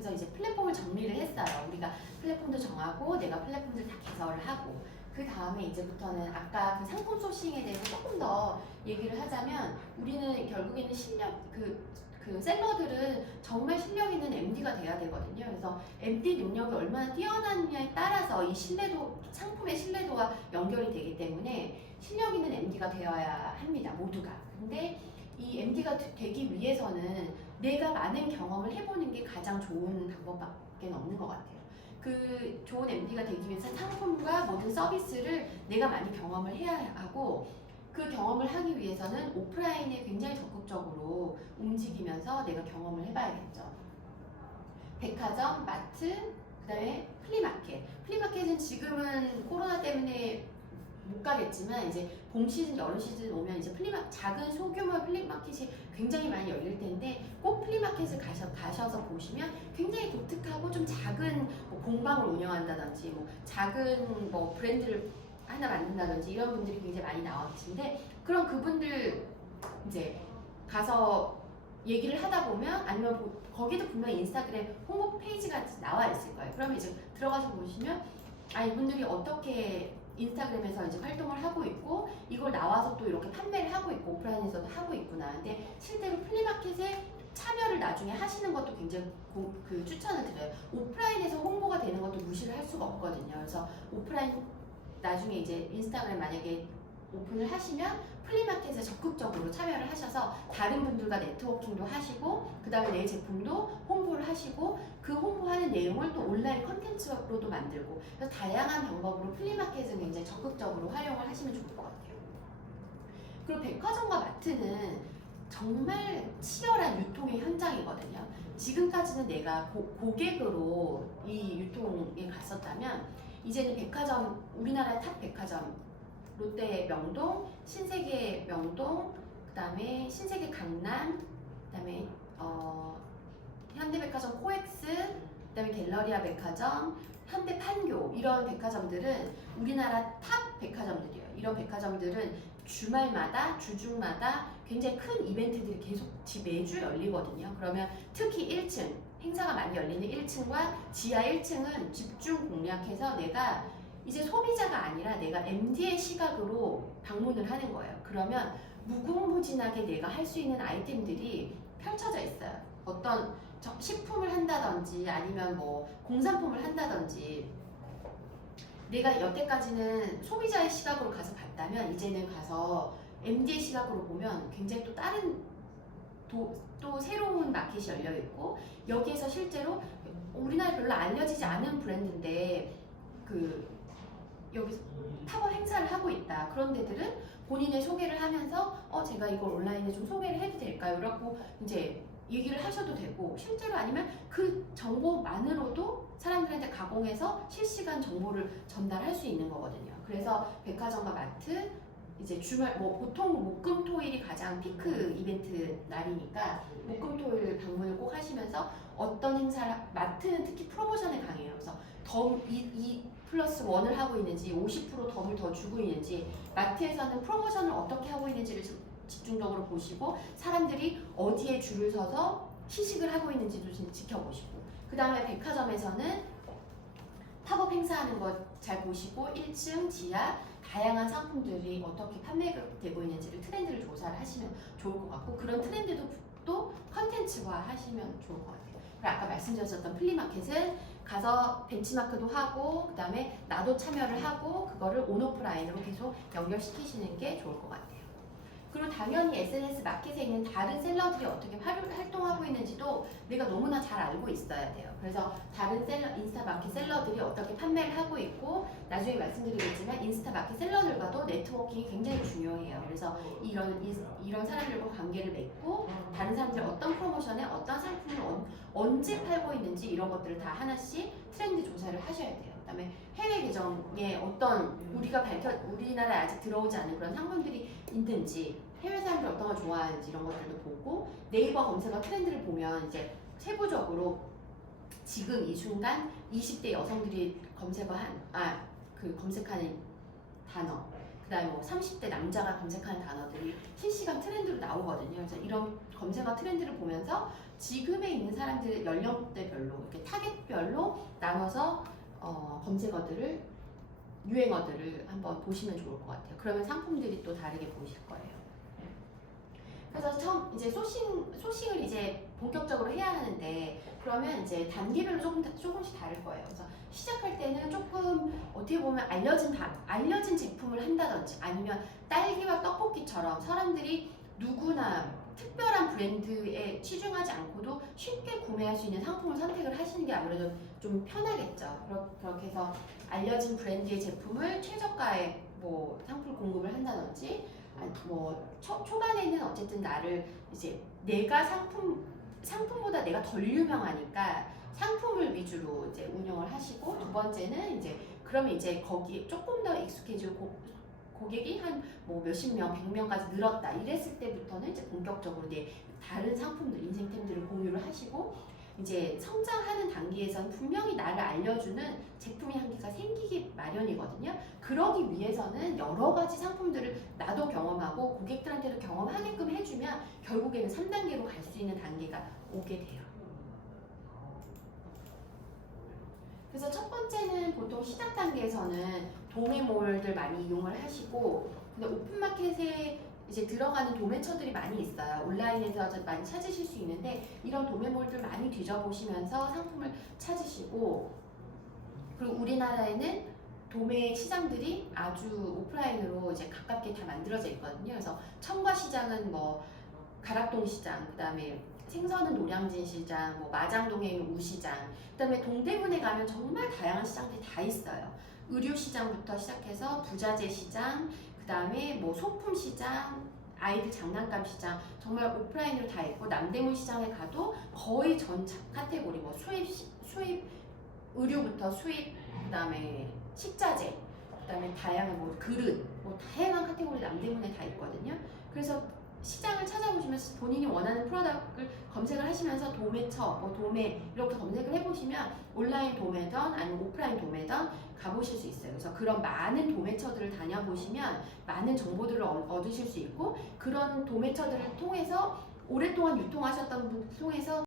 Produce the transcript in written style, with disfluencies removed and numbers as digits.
그래서 이제 플랫폼을 정리를 했어요. 우리가 플랫폼도 정하고 내가 플랫폼들 다 개설을 하고 그 다음에 이제부터는 아까 그 상품 소싱에 대해서 조금 더 얘기를 하자면 우리는 결국에는 그 셀러들은 정말 실력 있는 MD가 돼야 되거든요. 그래서 MD 능력이 얼마나 뛰어나느냐에 따라서 이 신뢰도, 상품의 신뢰도와 연결이 되기 때문에 실력 있는 MD가 되어야 합니다. 모두가. 근데 이 MD가 되기 위해서는 내가 많은 경험을 해보는 게 가장 좋은 방법밖에 없는 것 같아요. 그 좋은 MD가 되기 위해서 상품과 모든 서비스를 내가 많이 경험을 해야 하고 그 경험을 하기 위해서는 오프라인에 굉장히 적극적으로 움직이면서 내가 경험을 해봐야겠죠. 백화점, 마트, 그다음에 플리마켓. 플리마켓은 지금은 코로나 때문에 못 가겠지만 이제 봄 시즌, 여름 시즌 오면 이제 작은 소규모 플리마켓이 굉장히 많이 열릴 텐데 꼭 플리마켓을 가셔서 보시면 굉장히 독특하고 좀 작은 뭐 공방을 운영한다든지 뭐 작은 뭐 브랜드를 하나 만든다든지 이런 분들이 굉장히 많이 나와 계신데 그런 그분들 이제 가서 얘기를 하다 보면 아니면 거기도 분명 인스타그램 홍보 페이지가 나와 있을 거예요. 그러면 이제 들어가서 보시면 아 이분들이 어떻게 인스타그램에서 이제 활동을 하고 있고 이걸 나와서 또 이렇게 판매를 하고 있고 오프라인에서도 하고 있구나. 근데 실제로 플리마켓에 참여를 나중에 하시는 것도 굉장히 추천을 드려요. 오프라인에서 홍보가 되는 것도 무시를 할 수가 없거든요. 그래서 오프라인 나중에 이제 인스타그램 만약에 오픈을 하시면 플리마켓에 적극적으로 참여를 하셔서 다른 분들과 네트워킹도 하시고 그 다음에 내 제품도 홍보를 하시고 그 홍보하는 내용을 또 온라인 컨텐츠로도 만들고 그래서 다양한 방법으로 플리마켓은 굉장히 적극적으로 활용을 하시면 좋을 것 같아요. 그리고 백화점과 마트는 정말 치열한 유통의 현장이거든요. 지금까지는 내가 고객으로 이 유통에 갔었다면 이제는 백화점, 우리나라의 탑 백화점 롯데 명동, 신세계 명동, 그 다음에 신세계 강남, 그 다음에 현대백화점 코엑스, 그 다음에 갤러리아 백화점, 현대 판교 이런 백화점들은 우리나라 탑 백화점들이에요. 이런 백화점들은 주말마다 주중마다 굉장히 큰 이벤트들이 계속 매주 열리거든요. 그러면 특히 1층 행사가 많이 열리는 1층과 지하 1층은 집중 공략해서 내가 이제 소비자가 아니라 내가 MD의 시각으로 방문을 하는 거예요. 그러면 무궁무진하게 내가 할 수 있는 아이템들이 펼쳐져 있어요. 어떤 식품을 한다든지 아니면 뭐 공산품을 한다든지 내가 여태까지는 소비자의 시각으로 가서 봤다면 이제는 가서 MD의 시각으로 보면 굉장히 또 다른 또 새로운 마켓이 열려 있고 여기에서 실제로 우리나라에 별로 알려지지 않은 브랜드인데 여기서 팝업 행사를 하고 있다. 그런 데들은 본인의 소개를 하면서 제가 이걸 온라인에 좀 소개를 해도 될까요? 라고 이제 얘기를 하셔도 되고 실제로 아니면 그 정보만으로도 사람들한테 가공해서 실시간 정보를 전달할 수 있는 거거든요. 그래서 백화점과 마트 이제 주말 보통 목금토일이 가장 피크 이벤트 날이니까 목금토일 방문을 꼭 하시면서 어떤 행사를 마트는 특히 프로모션을 강해요. 그래서 더 2+1을 하고 있는지 50% 덤을 더 주고 있는지 마트에서는 프로모션을 어떻게 하고 있는지를 집중적으로 보시고 사람들이 어디에 줄을 서서 시식을 하고 있는지도 지켜보시고 그 다음에 백화점에서는 팝업 행사하는 것 잘 보시고 1층, 지하 다양한 상품들이 어떻게 판매가 되고 있는지를 트렌드를 조사를 하시면 좋을 것 같고 그런 트렌드도 또 컨텐츠화 하시면 좋을 것 같아요. 그리고 아까 말씀드렸었던 플리마켓은 가서 벤치마크도 하고 그 다음에 나도 참여를 하고 그거를 온오프라인으로 계속 연결시키시는 게 좋을 것 같아요. 그리고 당연히 SNS 마켓에 있는 다른 셀러들이 어떻게 활동하고 있는지도 내가 너무나 잘 알고 있어야 돼요. 그래서 다른 인스타 마켓 셀러들이 어떻게 판매를 하고 있고 나중에 말씀드리겠지만 인스타 마켓 셀러들과도 네트워킹이 굉장히 중요해요. 그래서 이런 사람들과 관계를 맺고 다른 사람들이 어떤 프로모션에 어떤 상품을 언제 팔고 있는지 이런 것들을 다 하나씩 트렌드 조사를 하셔야 돼요. 그다음에 해외 계정에 어떤 우리나라에 아직 들어오지 않은 그런 상품들이 있는지 해외 사람들이 어떤 걸 좋아하는지 이런 것들도 보고 네이버 검색어 트렌드를 보면 이제 세부적으로 지금 이 순간 20대 여성들이 검색하는 단어 그 다음에 뭐 30대 남자가 검색하는 단어들이 실시간 트렌드로 나오거든요. 그래서 이런 검색어 트렌드를 보면서 지금에 있는 사람들 연령대별로 이렇게 타겟별로 나눠서 검색어들을 유행어들을 한번 보시면 좋을 것 같아요. 그러면 상품들이 또 다르게 보이실 거예요. 그래서 처음 이제 소싱을 이제 본격적으로 해야 하는데 그러면 이제 단계별로 조금씩 다를 거예요. 그래서 시작할 때는 조금 어떻게 보면 알려진 제품을 한다든지 아니면 딸기와 떡볶이처럼 사람들이 누구나 특별한 브랜드에 치중하지 않고도 쉽게 구매할 수 있는 상품을 선택을 하시는 게 아무래도 좀 편하겠죠. 그렇게 해서 알려진 브랜드의 제품을 최저가에 뭐 상품 공급을 한다든지 뭐 초반에는 어쨌든 나를 이제 내가 상품보다 내가 덜 유명하니까 상품을 위주로 이제 운영을 하시고 두 번째는 이제 그러면 이제 거기에 조금 더 익숙해지고 고객이 한 뭐 몇십 명, 100명까지 늘었다 이랬을 때부터는 이제 본격적으로 내 다른 상품들, 인생템들을 공유를 하시고 이제 성장하는 단계에서는 분명히 나를 알려주는 제품의 한계가 생기기 마련이거든요. 그러기 위해서는 여러 가지 상품들을 나도 경험하고 고객들한테도 경험하게끔 해주면 결국에는 3단계로 갈 수 있는 단계가 오게 돼요. 그래서 첫 번째는 보통 시작 단계에서는 도매몰들 많이 이용을 하시고 근데 오픈마켓에 이제 들어가는 도매처들이 많이 있어요. 온라인에서 많이 찾으실 수 있는데 이런 도매몰들 많이 뒤져보시면서 상품을 찾으시고 그리고 우리나라에는 도매 시장들이 아주 오프라인으로 이제 가깝게 다 만들어져 있거든요. 그래서 청과시장은 뭐 가락동 시장, 그다음에 생선은 노량진 시장, 뭐 마장동에 있는 우시장, 그다음에 동대문에 가면 정말 다양한 시장들이 다 있어요. 의류 시장부터 시작해서 부자재 시장, 그다음에 뭐 소품 시장, 아이들 장난감 시장 정말 오프라인으로 다 있고 남대문 시장에 가도 거의 전 카테고리 뭐 수입 의류부터 수입 그다음에 식자재 그다음에 다양한 뭐 그릇 뭐 다양한 카테고리 남대문에 다 있거든요. 그래서 시장을 찾아보시면서 본인이 원하는 프로덕트를 검색을 하시면서 도매처, 뭐 도매 이렇게 검색을 해보시면 온라인 도매든 아니면 오프라인 도매든 가보실 수 있어요. 그래서 그런 많은 도매처들을 다녀보시면 많은 정보들을 얻으실 수 있고 그런 도매처들을 통해서 오랫동안 유통하셨던 분 통해서